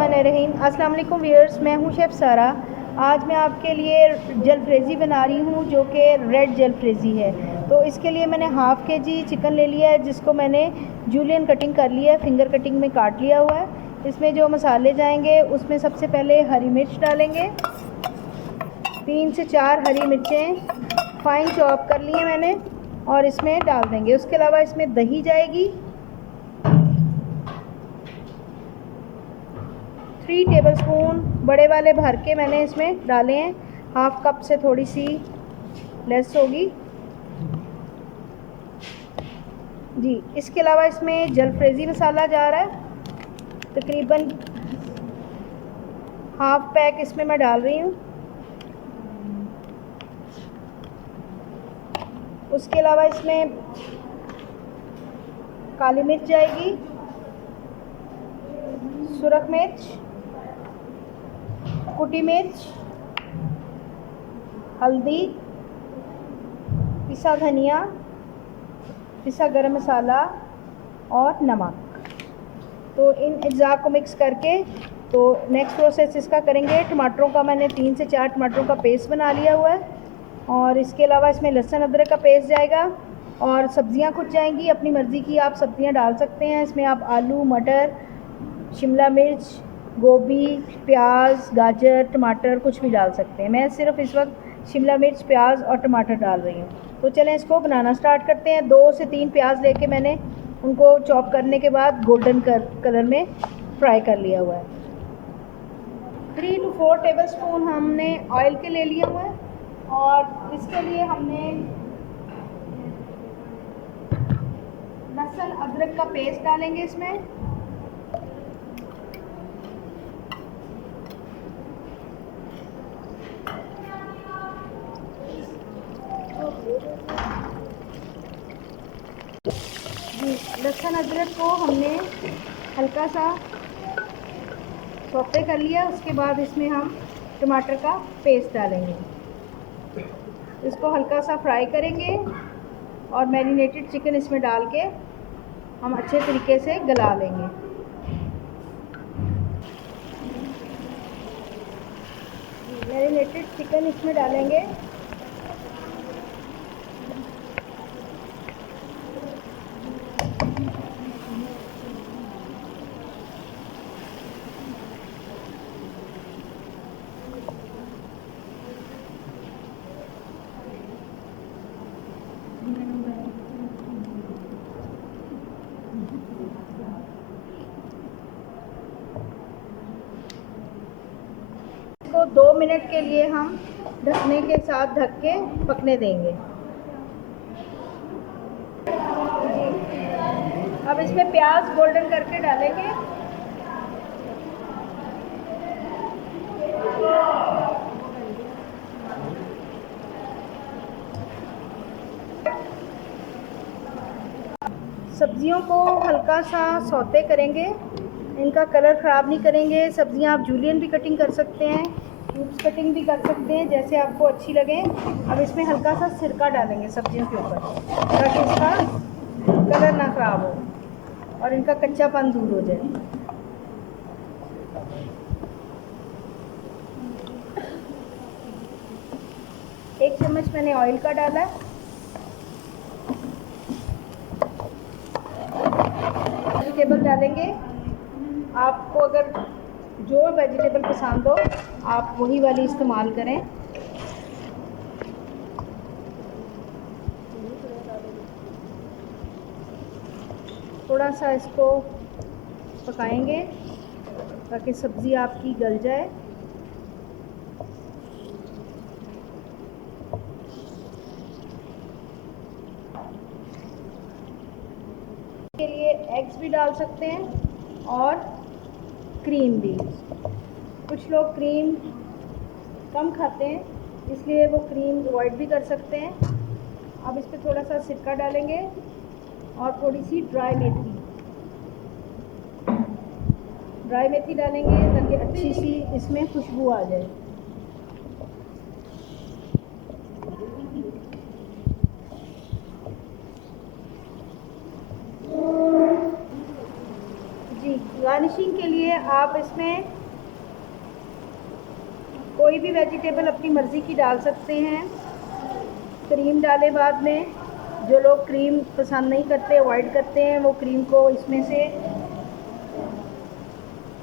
बिस्मिल्लाहिर्रहमानिर्रहीम। अस्सलाम वालेकुम व्यूअर्स, मैं हूं शेफ़ सारा। आज मैं आपके लिए जलफ्रेज़ी बना रही हूं जो कि रेड जलफ्रेज़ी है। तो इसके लिए मैंने हाफ़ kg चिकन ले लिया है, जिसको मैंने जूलियन कटिंग कर लिया है, फिंगर कटिंग में काट लिया हुआ है। इसमें जो मसाले जाएंगे उसमें सबसे पहले हरी मिर्च डालेंगे, 3 से 4 हरी मिर्चें फ़ाइन चॉप कर ली हैं मैंने, और इसमें डाल देंगे। उसके अलावा इसमें दही जाएगी, 3 टेबलस्पून बड़े वाले भर के मैंने इसमें डाले हैं। हाफ़ कप से थोड़ी सी लेस होगी जी। इसके अलावा इसमें जलफ्रेज़ी मसाला जा रहा है, तकरीबन हाफ़ पैक इसमें मैं डाल रही हूँ। उसके अलावा इसमें काली मिर्च जाएगी, सुरख मिर्च, कुटी मिर्च, हल्दी, पिसा धनिया, पिसा गरम मसाला और नमक। तो इन अज्जा को मिक्स करके तो नेक्स्ट प्रोसेस इसका करेंगे। टमाटरों का मैंने 3 से 4 टमाटरों का पेस्ट बना लिया हुआ है, और इसके अलावा इसमें लहसुन अदरक का पेस्ट जाएगा, और सब्ज़ियां कुछ जाएंगी, अपनी मर्ज़ी की आप सब्ज़ियां डाल सकते हैं। इसमें आप आलू, मटर, शिमला मिर्च, गोभी, प्याज, गाजर, टमाटर कुछ भी डाल सकते हैं। मैं सिर्फ इस वक्त शिमला मिर्च, प्याज और टमाटर डाल रही हूँ। तो चलें इसको बनाना स्टार्ट करते हैं। 2 से 3 प्याज लेके मैंने उनको चॉप करने के बाद गोल्डन कलर में फ्राई कर लिया हुआ है। 3 to 4 टेबलस्पून हमने ऑयल के ले लिया हुआ है, और इसके लिए हमने लहसुन अदरक का पेस्ट डालेंगे इसमें। जी, लहसुन अदरक को हमने हल्का सा सौते कर लिया। उसके बाद इसमें हम टमाटर का पेस्ट डालेंगे, इसको हल्का सा फ्राई करेंगे, और मैरिनेटेड चिकन इसमें डाल के हम अच्छे तरीके से गला लेंगे। मैरिनेटेड चिकन इसमें डालेंगे, इसको 2 मिनट के लिए हम ढकने के साथ ढक के पकने देंगे। अब इसमें प्याज गोल्डन करके डालेंगे, सब्जियों को हल्का सा सौते करेंगे, इनका कलर ख़राब नहीं करेंगे। सब्जियां आप जूलियन भी कटिंग कर सकते हैं, क्यूब्स कटिंग भी कर सकते हैं, जैसे आपको अच्छी लगे। अब इसमें हल्का सा सिरका डालेंगे सब्जियों के ऊपर, ताकि इसका कलर ना ख़राब हो और इनका कच्चापन दूर हो जाए। एक चम्मच मैंने ऑयल का डाला है। वेजिटेबल डालेंगे, आपको अगर जो वेजिटेबल पसंद हो आप वही वाली इस्तेमाल करें। थोड़ा सा इसको पकाएंगे ताकि सब्ज़ी आपकी गल जाए। के लिए एग्स भी डाल सकते हैं और क्रीम भी। कुछ लोग क्रीम कम खाते हैं, इसलिए वो क्रीम अवॉइड भी कर सकते हैं। अब इस पर थोड़ा सा सिरका डालेंगे और थोड़ी सी ड्राई मेथी डालेंगे, ताकि अच्छी सी इसमें खुशबू आ जाए। जी, गार्निशिंग के लिए आप इसमें कोई भी वेजिटेबल अपनी मर्ज़ी की डाल सकते हैं। क्रीम डालें बाद में। जो लोग क्रीम पसंद नहीं करते, अवॉइड करते हैं, वो क्रीम को इसमें से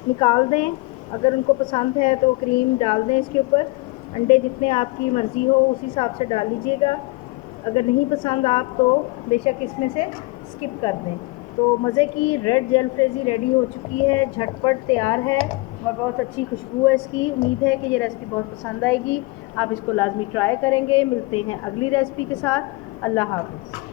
निकाल दें। अगर उनको पसंद है तो क्रीम डाल दें इसके ऊपर। अंडे जितने आपकी मर्ज़ी हो उस हिसाब से डाल लीजिएगा। अगर नहीं पसंद आप तो बेशक इसमें से स्किप कर दें। तो मज़े की रेड जलफ्रेज़ी रेडी हो चुकी है, झटपट तैयार है और बहुत अच्छी खुशबू है इसकी। उम्मीद है कि ये रेसिपी बहुत पसंद आएगी। आप इसको लाजमी ट्राई करेंगे। मिलते हैं अगली रेसिपी के साथ। अल्लाह हाफ़िज़।